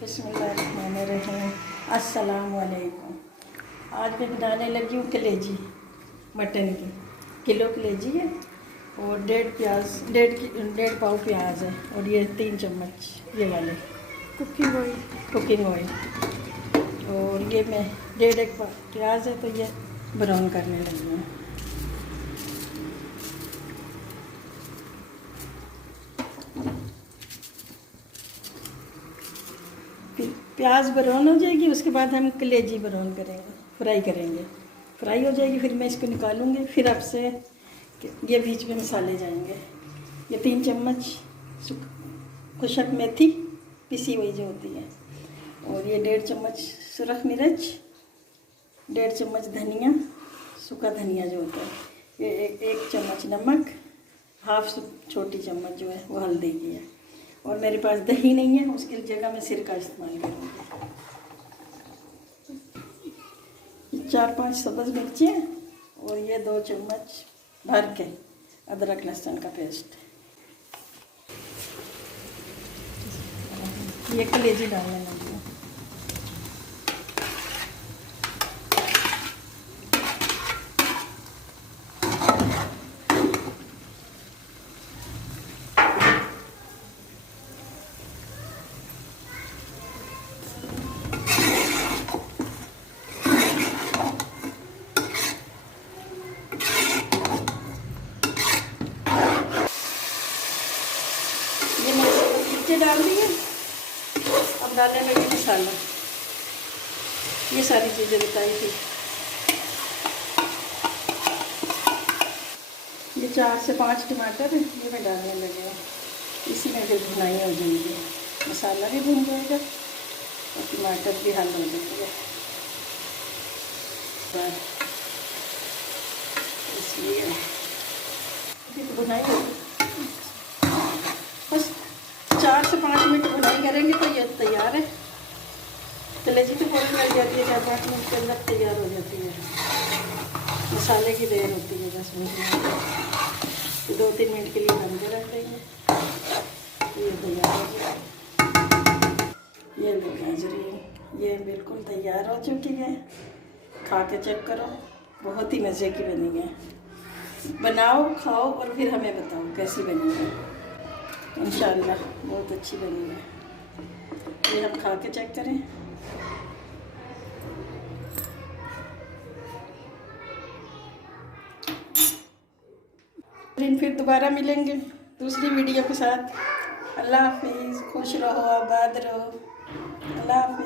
बिस्मिल्लाहिर्रहमानिर्रहीम। अस्सलाम वालेकुम। आज मैं बनाने लगी हूँ कलेजी मटन की। किलो कलेजी है और डेढ़ पाव प्याज है और ये 3 चम्मच ये वाले कुकिंग ऑयल और ये मैं डेढ़ एक पाव प्याज है तो ये ब्राउन करने लगी हूँ। प्याज ब्राउन हो जाएगी, उसके बाद हम कलेजी ब्राउन करेंगे, फ्राई हो जाएगी। फिर मैं इसको निकालूंगी। फिर आपसे ये बीच में मसाले जाएंगे। ये 3 चम्मच खुशक मेथी पिसी हुई जो होती है और ये 1.5 चम्मच सुरख मिर्च, 1.5 चम्मच धनिया, सूखा धनिया जो होता है, ये 1 चम्मच नमक, हाफ छोटी चम्मच जो है वो हल्दी की है। और मेरे पास दही नहीं है, उसकी जगह मैं सिरका इस्तेमाल करूँगी। 4-5 सब्ज़ मिर्चें और ये 2 चम्मच भर के अदरक लहसुन का पेस्ट। ये कलेजी डालने लगी हूँ। डाल दिए। अब डालने लगे मसाला। ये सारी चीज़ें बताई थी। ये 4 से 5 टमाटर ये मैं डालने लगे। इसी में फिर भुनाई हो जाएगी, मसाला भी भुन जाएगा और टमाटर भी हल हो जाएंगे। इसलिए फिर भुनाई होगी। बस 4 से 5 मिनट भुनाई करेंगे तो ये तैयार है। कलेजी तो फौरन लग जाती है, 4-5 मिनट के अंदर तैयार हो जाती है। मसाले की देर होती है 10 मिनट में, तो 2-3 मिनट के लिए बंद रख देंगे तो ये तैयार हो जाएगा। ये लो नाज़रीन, ये बिल्कुल तैयार हो चुकी है। खा के चेक करो, बहुत ही मज़े की बनी है। बनाओ, खाओ और फिर हमें बताओ कैसी बनी है। इंशाअल्लाह बहुत अच्छी बनी है। ये हम खा के चेक करें। फिर दोबारा मिलेंगे दूसरी वीडियो के साथ। अल्लाह हाफिज़। खुश रहो, आबाद रहो। अल्लाह हाफिज़।